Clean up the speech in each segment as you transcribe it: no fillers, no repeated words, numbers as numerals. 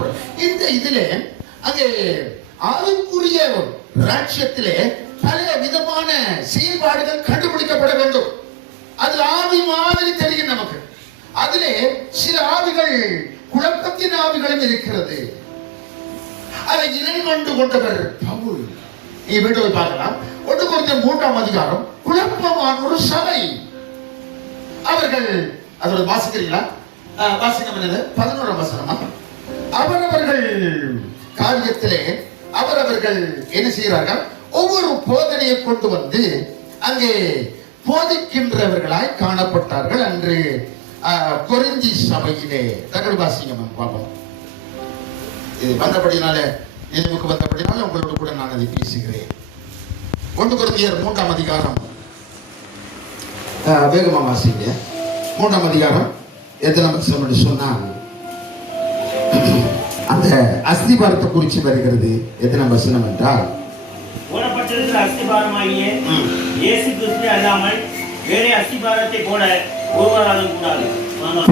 காணப்படும். இந்த இதிலே அங்கே ஆவிக்குரிய ராஜ்யத்திலே பல விதமான செயல்பாடுகள் கண்டுபிடிக்கப்பட வேண்டும். அது ஆவி மாதிரி தெரியும் நமக்கு. அதிலே சில ஆவிகள் குழப்பத்தின் ஆவிகளும் இருக்கிறது. அதை இணை கொண்டு கொண்டவர் பவுல். நீ வீட்டு போய் பார்க்கலாம். 1 கொரிந்தியர் 3ஆம் அதிகாரம் குழப்பமான ஒரு சபை. அவர்கள் அதோட வாசிக்கிறீங்களா? வாசிக்கம் என்னது? 11ஆம் வசனமா? அவரவர்கள் காரியத்திலே அவரவர்கள் என்ன செய்கிறார்கள்? ஒவ்வொரு போதனையை கொண்டு வந்து அங்கே போதிக்கின்றவர்களாய் காணப்பட்டார்கள் அன்று கொரிந்தி சபையிலே. தகவல் வாசிக்கம் பார்ப்போம். இது வந்தபடினால நினைவுக்கு வந்தபடினால உங்களோடு கூட நான் அதை பேசுகிறேன். 1 கொரிந்தியர் 3ஆம் அதிகாரம் வேகமா வாசிங்க. 3ஆம் அதிகாரம் எத்தனை வசனம் சொன்னால் அந்த அஸ்திபாரத்தை குறித்து வருகிறது. எத்தனை வசனம் என்றால் போடப்பட்டிருக்கிற அஸ்திபாரமாகிய இயேசு கிறிஸ்து அல்லாமல் வேறே அஸ்திபாரத்தை போட ஒருவராலும் கூடாது.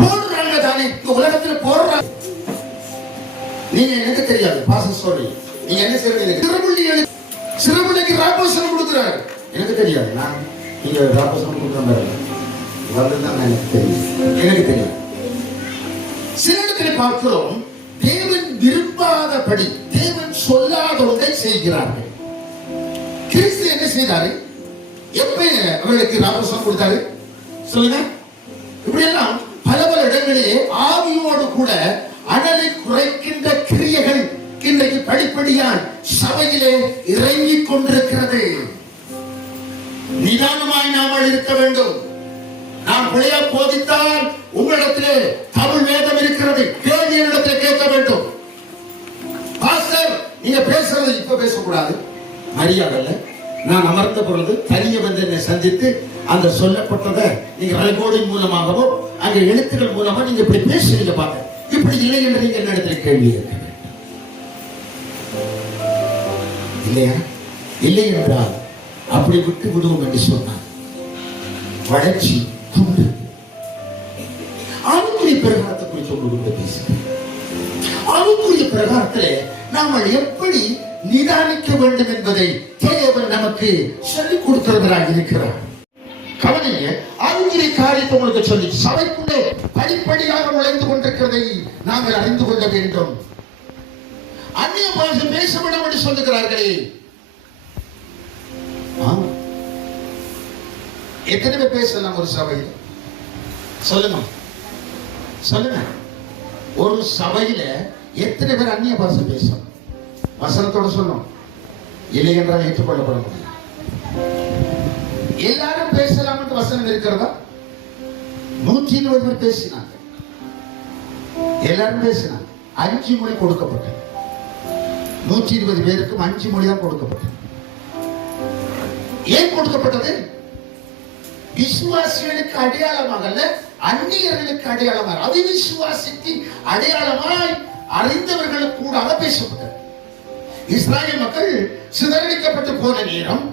போடுறாங்க தானே உலகத்தில் போடுறாங்க. நீங்க எனக்கு தெரியாது பாச சொல்லி நீங்க என்ன செய்யறீங்க? சிறுபிள்ளைக்கு ராபோசனம் கொடுக்குறாரு. எனக்கு தெரியாது. நான் நீங்க ராபோசனம் கொடுக்குறேன் எனக்கு தெரியும். சில இடத்துல பார்க்கிறோம் தேவன் விரும்பாதபடி தேவன் சொல்லாத ஒன்றை செய்கிறார்கள். கிறிஸ்து என்ன செய்தாரு? எப்ப அவர்களுக்கு ராபோசனம் கொடுத்தாரு சொல்லுங்க. இப்படி எல்லாம் பல பல இடங்களிலே ஆவியோடு கூட அனலை குறைக்கின்ற கிரியைகள் இன்றைக்கு படிப்படியால் சபையிலே இறங்கிக் கொண்டிருக்கிறது. நிதானமாய் நாம இருக்க வேண்டும். நாம் பிழையா போதித்தால் உங்களிடத்திலே தமிழ் வேதம் இருக்கிறது, கேள்வி இடத்தில் கேட்க வேண்டும். பாஸ்டர் நீங்க பேசுறது இப்ப பேசக்கூடாது, மரியாதை. நான் அமர்ந்த பொழுது தனிய வந்து என்னை சந்தித்து அந்த சொல்லப்பட்டதை நீங்க ரெக்கார்டிங் மூலமாகவோ அங்க எழுத்துக்கள் மூலமா நீங்க இப்படி பேசுறீங்க பாருங்க. இப்படி இல்லை என்று நீங்க என்ன இடத்துல கேள்வி கேட்க வேண்டும் இல்லையா? இல்லை என்றால் அப்படி விட்டு விடுவோம் என்று சொன்னார். வளர்ச்சி துண்டு ஆவிக்குரிய பிரகாரத்தை குறித்து உங்களுக்கு பேசுகிறேன். ஆவிக்குரிய பிரகாரத்திலே நாம எப்படி நிதானிக்க வேண்டும் என்பதை தேவன் நமக்கு சொல்லிக் கொடுக்கிறவராக இருக்கிறார். கவனிங்க, ஆவிக்குரிய காரியத்தை உங்களுக்கு சொல்லி சபைக்குள்ளே படிப்படியாக நுழைந்து கொண்டிருக்கிறதை நாங்கள் அறிந்து கொள்ள வேண்டும். அந்நிய பாஷை பேச வேண்டும் என்று சொல்லுகிறார்களே, எத்தனை பேர் பேசலாம் ஒரு சபையில்? சொல்லுங்க சொல்லுங்க. ஒரு சபையில எத்தனை பேர் அந்நிய பாஷை பேசணும்? வசனத்தோட சொல்லணும். இல்லை என்றால் ஏற்றுக்கொள்ளப்பட முடியும். எல்லாரும் பேசலாம் என்று வசனம் இருக்கிறதா? 120 பேர் பேசினாங்க. எல்லாரும் பேசினாங்க. 5 மொழி கொடுக்கப்பட்டது. 120 பேருக்கும் 5 மொழி தான் கொடுக்கப்பட்டது. ஏன் கொடுக்கப்பட்டது? விசுவாசிகளுக்கு அடையாளமாக அல்ல, அந்நியர்களுக்கு அடையாளமாக, அவிசுவாசிக்கு அடையாளமாய் அறிந்தவர்களுக்கு கூட பேசப்பட்டது. இஸ்ராயல் மக்கள் சிதறடிக்கப்பட்டு போன நேரம்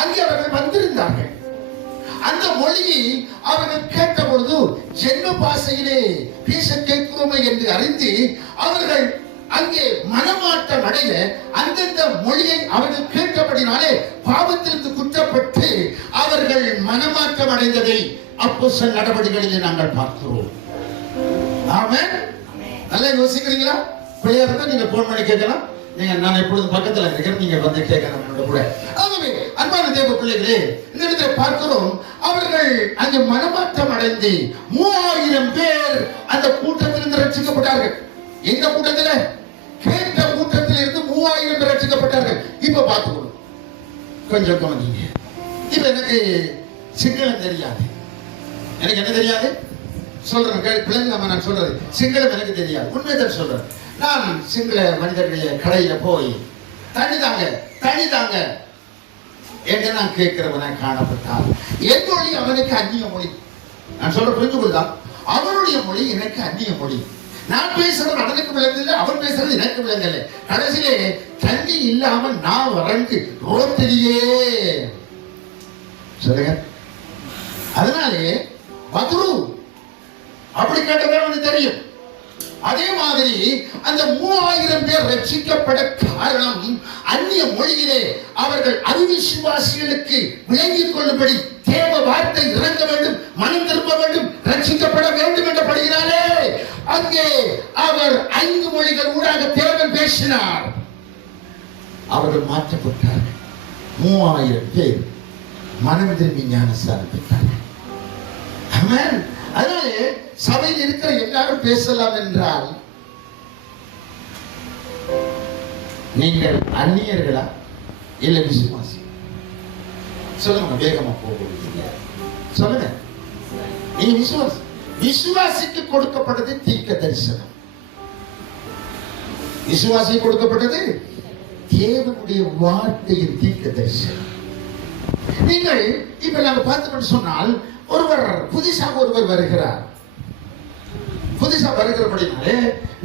அங்கே அவர்கள் வந்திருந்தார்கள். அந்த மொழியை அவர்கள் கேட்ட பொழுது ஜென்ம பாஷையிலே பேச கேட்கிறோமே என்று அறிந்து அவர்கள் அங்கே மனமாற்றம் அடைய அந்தந்த மொழியை அவர்கள் கேட்டபடினாலே பாவத்திலிருந்து குற்றப்பட்டு அவர்கள் மனமாற்றம் அடைந்ததை அப்போஸ்தலர் நடவடிக்கைகளிலே நாங்கள் பார்க்கிறோம். ஆமென். நல்லா யோசிக்கிறீங்களா? பிள்ளையா இருந்தா நீங்க போன் பண்ணி கேட்கலாம். நீங்க நான் எப்பொழுதும் பக்கத்துல இருக்கிறேன், நீங்க வந்து கேட்கலாம் என்னோட கூட. ஆகவே அன்பான தேவ பிள்ளைகளே, இந்த இடத்துல பார்க்கிறோம் அவர்கள் அங்கே மனமாற்றம் அடைந்து 3000 பேர் அந்த கூட்டத்திலிருந்து ரட்சிக்கப்பட்டார்கள். எந்த கூட்டத்துல? கேட்ட கூட்டத்தில் இருந்து 3000 பேர் ரட்சிக்கப்பட்டார்கள். இப்ப பார்த்துக்கணும், கொஞ்சம் கவனிங்க. இப்ப எனக்கு சிங்களம் தெரியாது. எனக்கு என்ன தெரியாது சொல்றேன், பிள்ளைங்க நான் சொல்றது சிங்களம் எனக்கு தெரியாது. உண்மைதான் சொல்றேன். நான் சிங்கள மனிதர்களுடைய கடையில போய் தண்ணி தாங்க என்று நான் கேட்கிறவனை காணப்பட்டால் என் மொழி அவனுக்கு அந்நிய மொழி. நான் சொல்ற புரிந்து கொள்ளான். அவனுடைய மொழி எனக்கு அந்நிய மொழி. நான் பேசுறது அவனுக்கு விளங்கல, அவன் பேசுறது எனக்கு விளங்கல. கடைசியிலே தண்ணி இல்லாமல் நான் வறண்டு ரோட்டிலேயே சொல்லுங்க. அதனாலே பத்ரு அப்படி கேட்டதே அவனுக்கு தெரியும். அதே மாதிரி அந்த 3000 பேர் ரட்சிக்கப்பட காரணம் அந்நிய மொழியிலே அவர்கள் அவிசுவாசிகளுக்கு விளங்கிக் கொள்ளும்படி தேவ வார்த்தை இறங்க வேண்டும், மனம் திரும்ப வேண்டும், ரட்சிக்கப்பட வேண்டும் என்ற படியினாலே அங்கே அவர் 5 மொழிகள் ஊடாக தேவன் பேசினார். அவர்கள் மாற்றப்பட்டார்கள். 3000 பேர் மனம் திரும்பி ஞானஸ்நானம் பெற்றார்கள். ஆமென். அதனால சபையில் இருக்கிற எல்லாரும் பேசலாம் என்றால் நீங்கள் அந்நியர்களா இல்ல விசுவாசி? சொல்லுங்க, வேகமா போக சொல்லுங்க. நீங்க விசுவாசி. விசுவாசிக்கு கொடுக்கப்பட்டது தீர்க்க தரிசனம். விசுவாசிக்கு கொடுக்கப்பட்டது தேவனுடைய வார்த்தையின் தீர்க்க தரிசனம். நீங்கள் இப்ப நாங்க பார்த்தோம்னு சொன்னால் ஒருவர் புதுசாக வருகிறார். புதுசா வருகிறபடினாலே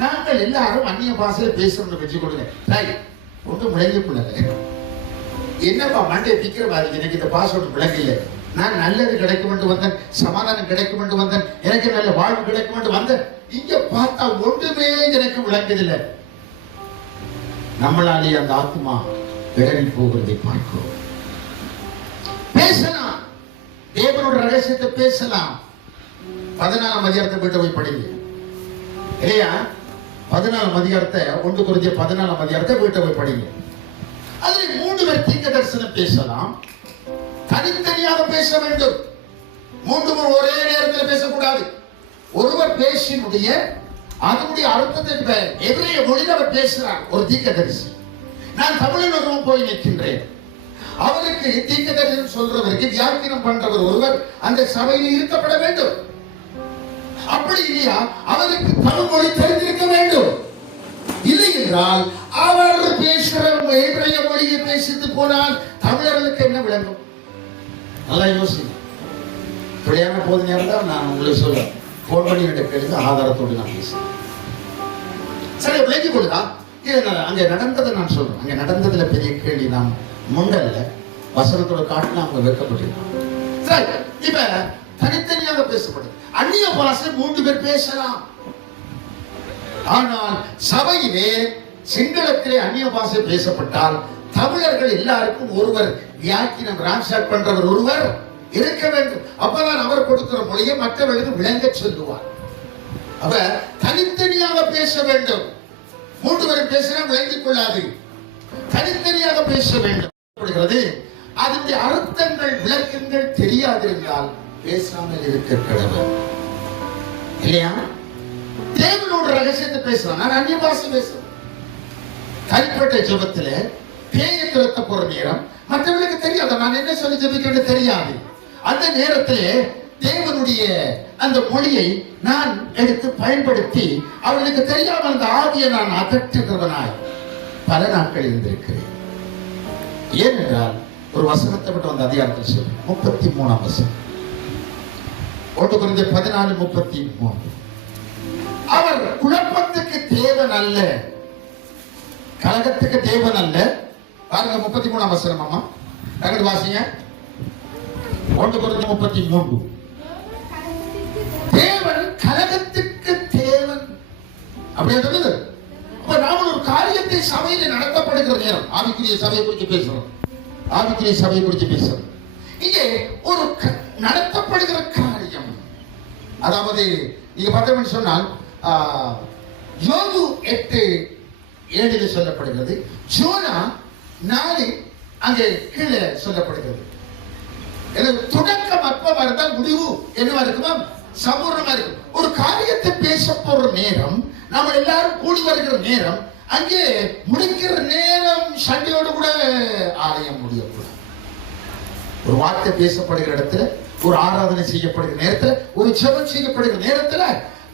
நாங்கள் எல்லாரும் அந்நிய பாஷையில பேசணும்னு வச்சு கொடுங்க. ஒன்றும் விளங்கிக்குள்ள என்னப்பா மண்டே திக்கிற மாதிரி எனக்கு இந்த பாஷை ஒன்று விளங்கல. நான் நல்லது கிடைக்கும் என்று வந்தேன், சமாதானம் கிடைக்கும் என்று வந்தேன், எனக்கு நல்ல வாழ்வு கிடைக்கும் என்று வந்தேன். இங்க பார்த்தா ஒன்றுமே எனக்கு விளங்குதில்லை. நம்மளாலே அந்த ஆத்மா இடறி போகிறதை பார்க்கிறோம். பேசலாம், தேவனோட ரகசியத்தை பேசலாம். 14ஆம் அதிகாரத்தை போயிட்டு போய் படிங்க இல்லையா? 14ஆம் அதிகாரத்தை 1 கொரிந்தியர் 14ஆம் அதிகாரத்தை போயிட்டு போய் படிங்க. அதில் 3 பேர் தீர்க்க தரிசனம் பேசலாம். தனித்தனியாக பேச வேண்டும். 3 பேர் ஒரே நேரத்தில் பேசக்கூடாது. ஒருவர் பேசி முடிய அதனுடைய அர்த்தத்தை எபிரேய மொழியில் அவர் பேசுகிறார். ஒரு தீர்க்க தரிசி. நான் தமிழில் ஒருவன் போய் நிற்கின்றேன். அவருக்கு தீர்க்க தரிசனம் சொல்றவருக்கு வியாக்கியம் பண்றவர் ஒருவர் அந்த சபையில் இருக்கப்பட வேண்டும். அப்படி இல்லையா அவருக்கு தமிழ் மொழி தெரிந்திருக்க வேண்டும். இல்லை என்றால் அவர் பேசுகிற எபிரேய மொழியை பேசிட்டு போனால் தமிழர்களுக்கு என்ன விளங்கும்? நல்லா யோசிங்க. இப்படியான போது நேரம் நான் உங்களுக்கு சொல்ல போன் பண்ணி கேளுங்க, ஆதாரத்தோடு நான் பேசுறேன். சரி, விளங்கிக் கொள்ளுதா? அங்க நடந்ததை நான் சொல்றேன். அங்க நடந்ததுல பெரிய கேள்வி நாம் முண்டல்ல வசனத்தோட காட்டினா அவங்க வெட்கப்பட்டிருக்காங்க. சரி, இப்ப தனித்தனியாக பேசப்படுது. அந்நிய பாஷை 3 பேர் பேசலாம். ஆனால் சபையிலே சிங்களத்திலே அந்நிய பாஷை பேசப்பட்டால் தமிழர்கள் எல்லாருக்கும் ஒருவர் வியாக்கியம் டிரான்ஸ்லேட் பண்றவர் ஒருவர் இருக்க வேண்டும். அப்பதான் அவர் கொடுக்கிற மொழியை மற்றவர்களுக்கு விளங்க சொல்லுவார். அப்ப தனித்தனியாக பேச வேண்டும். 3 பேர் பேசினா விளங்கிக் கொள்ளாது. தனித்தனியாக பேச வேண்டும். அதனுடைய அர்த்தங்கள் விளக்கங்கள் தெரியாதிருந்தால் பேசாமல் இருக்க கடவுள் இல்லையா? தேவனோட ரகசியத்தை பேசலாம். நான் அந்நிய பாஷை பேசுறேன். தனிப்பட்ட ஜெபத்துல பேயை துரத்த போற நேரம் மற்றவர்களுக்கு தெரியாது. நான் என்ன சொல்லி ஜெபிக்கிறது தெரியாது. அந்த நேரத்திலே தேவனுடைய அந்த மொழியை நான் எடுத்து பயன்படுத்தி அவர்களுக்கு தெரியாமல் அந்த ஆவியை நான் அகற்றுகிறவனாய் பல நாட்கள் இருந்திருக்கிறேன். ஏனென்றால் ஒரு வசனத்தை விட்டு வந்த அதிகாரத்தில் சொல்லு. 33ஆம் வசனம் 1 கொரிந்தியர் 14:33. அவர் குழப்பத்துக்கு தேவன் அல்ல, கலகத்துக்கு தேவன் அல்ல. பாருங்க 33ஆம் வசனம். அம்மா தகவல் வாசிங்க. 1 கொரிந்தியர் 33. தேவன் கலகத்துக்கு தேவன் அப்படியே சொல்லுது. அப்ப நாம ஒரு காரியத்தை சபையில நடத்தப்படுகிற நேரம் ஆவிக்குரிய சபையை குறித்து பேசுறோம். ஆவிக்குரிய சபையை குறித்து பேசுறோம். இங்கே ஒரு நடத்தப்படுகிற காரியம், அதாவது நீங்க பார்த்தோம்னு சொன்னால் யோபு 8:7 சொல்லப்படுகிறது. ஜோனா 4 அங்கே கீழே சொல்லப்படுகிறது. தொடக்கம் அற்பமா இருந்தால் முடிவு என்னவா இருக்குமா? சம்பூர்ணமா இருக்கும். ஒரு காரியத்தை பேச போற நேரம், நம்ம எல்லாரும் கூடி வருகிற நேரம், அங்கே முடிக்கிற நேரம் சண்டையோடு கூட ஆலயம் முடியக்கூடாது. ஒரு வார்த்தை பேசப்படுகிற இடத்துல, ஒரு ஆராதனை செய்யப்படுகிற நேரத்தில், ஒரு ஜெபம் செய்யப்படுகிற நேரத்தில்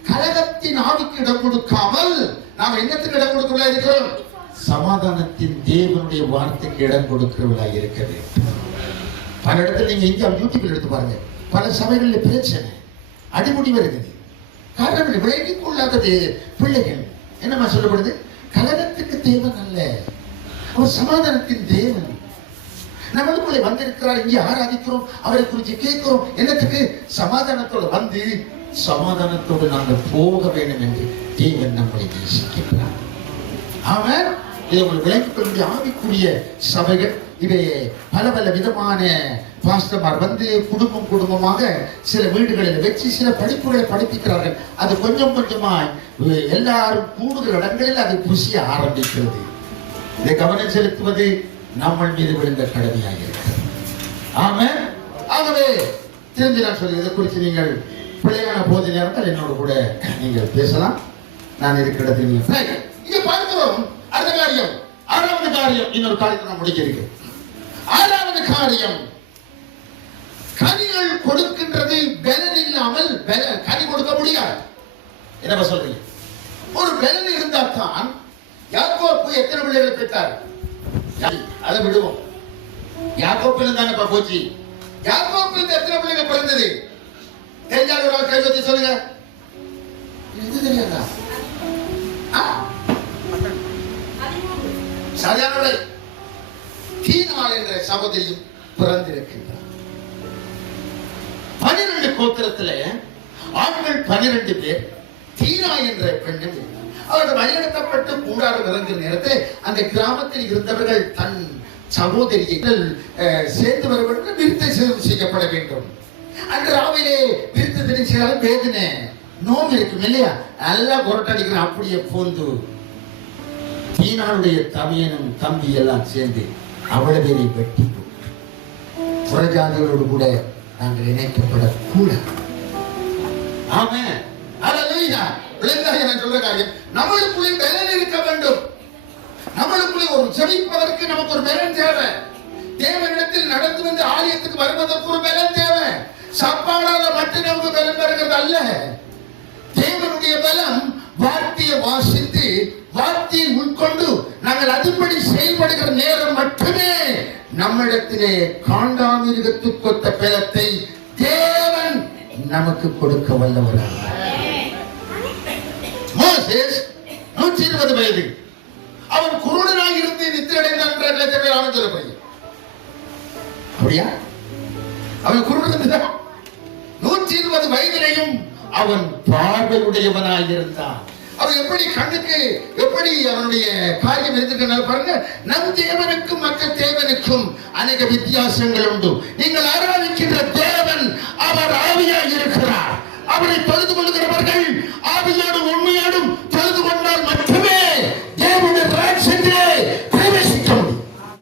கலகத்தின் ஆவிக்கு இடம் கொடுக்காமல் நாம என்னத்துக்கு இடம் கொடுக்கிறவளா இருக்கிறோம்? சமாதானத்தின் தேவனுடைய வார்த்தைக்கு இடம் கொடுக்கிறவளா இருக்க வேண்டும். பல இடத்துல நீங்க இங்க யூடியூப்ல எடுத்து பாருங்க, பல சபைகளில் பிரச்சனை அடிமுடி வருகிறது. காரணம் விலகிக் கொள்ளாதது பிள்ளைகள். என்னமா சொல்லப்படுது? கலகத்துக்கு தேவன் அல்ல, அவர் சமாதானத்தின் தேவன். நம்மளுக்குள்ளே வந்திருக்கிறார், இங்கே ஆராதிக்கிறோம், அவரை குறித்து கேட்கிறோம். என்னத்துக்கு? சமாதானத்தோட வந்து சமாதானத்தோடு நாங்கள் போக வேண்டும் என்று தேவன் நம்மை நேசிக்கின்றார். அவன் இதை உங்களுக்கு விளங்கிக் கொள்ள ஆவிக்குரிய சபைகள் இவை பல விதமான பாஸ்டர்மார் வந்து குடும்பமாக சில வீடுகளில் வச்சு சில படிப்புகளை படிப்பிக்கிறார்கள். அது கொஞ்சம் கொஞ்சமாய் எல்லாரும் கூடுகிற இடங்களில் அது புசிய ஆரம்பிக்கிறது. இதை கவனம் செலுத்துவது நம்ம மீது விழுந்த கடமையாக இருக்கிறது. ஆமென். ஆகவே தெரிஞ்சு நான் சொல்லி இதை குறித்து நீங்கள் பிள்ளையான போது நேரத்தில் என்னோட கூட நீங்கள் பேசலாம். நான் இருக்கிற இடத்தில் நீங்கள் இங்க பார்க்கிறோம். அடுத்த காரியம், ஆறாவது காரியம், இன்னொரு காரியத்தை நான் முடிக்க இருக்கேன். ஆறாவது காரியம், கனிகள் கொடுக்கின்றது. பலன் இல்லாமல் கனி கொடுக்க முடியாது. என்ன சொல்றீங்க? ஒரு பலன் இருந்தா தான். யாக்கோபு எத்தனை பிள்ளைகளை பெற்றார்? அதை விடுவோம். யாக்கோபில் தானே போச்சு. யாக்கோபில் எத்தனை பிள்ளைகள் பிறந்தது? தெரிஞ்சாலும் ஒரு கை வச்சு சொல்லுங்க. இது தெரியாதா? சரியான தீனாள் என்ற சகோதரியும் பிறந்திருக்கின்றார். 12 கோத்திரத்தில் ஆண்கள் 12 பேர், தீனா என்ற பெண்ணும் அவர்கள் வழிநடத்தப்பட்டு கூடாரம் இறங்குற நேரத்தில் அந்த கிராமத்தில் இருந்தவர்கள் தன் சகோதரிகள் சேர்ந்து வர வேண்டும், விருத்தை செய்யப்பட வேண்டும். அன்று ராவிலே விருத்தத்தினை செய்தாலும் வேதனை நோம் இருக்கும் இல்லையா? நல்லா கொரட்டடிக்கிற அப்படியே போந்து தீனாளுடைய தமையனும் தம்பி எல்லாம் சேர்ந்து அவளை பேரை வெட்டி புறஜாதிகளோடு கூட நாங்கள் இணைக்கப்படக்கூடாது. ஆமென். அல்லேலூயா. விளங்காக நான் சொல்ற காரியம், நம்மளுக்குள்ளே பலன் இருக்க வேண்டும். நம்மளுக்குள்ளே ஒரு ஜெபிப்பதற்கு நமக்கு ஒரு பலன் தேவை. தேவனிடத்தில் நடந்து வந்து ஆலயத்துக்கு வருவதற்கு ஒரு பலன் தேவை. சாப்பாடால மட்டும் நமக்கு பலன் வருகிறது அல்ல. தேவனுடைய பலம் வார்த்தையை வாசித்து வார்த்தையை உட்கொண்டு நாங்கள் அதுபடி செயல்படுகிற நேரம் மட்டுமே நம்மிடத்திலே காண்டாமிருகத்துக்கு கொத்த பலத்தை தேவன் நமக்கு கொடுக்க வல்லவர். மோசேஸ் 120 வயது, அவன் குருடனாக இருந்து நித்திரடைந்தான் என்று சொல்லப்படுகிறது. அப்படியா? அவன் குருடன் 120 வயதிலையும் அவன் பார்வையுடையவனாய் இருந்தான். அவன் எப்படி கண்ணுக்கு எப்படி அவனுடைய காரியம் இருந்திருக்கிறார் பாருங்க. நம் தேவனுக்கும் மற்ற தேவனுக்கும் அநேக வித்தியாசங்கள் உண்டு. நீங்கள் ஆராதிக்கின்ற தேவன் அவர் ஆவியாய் இருக்கிறார். அவரை தொழுது கொள்கிறவர்கள் ஆவியோடு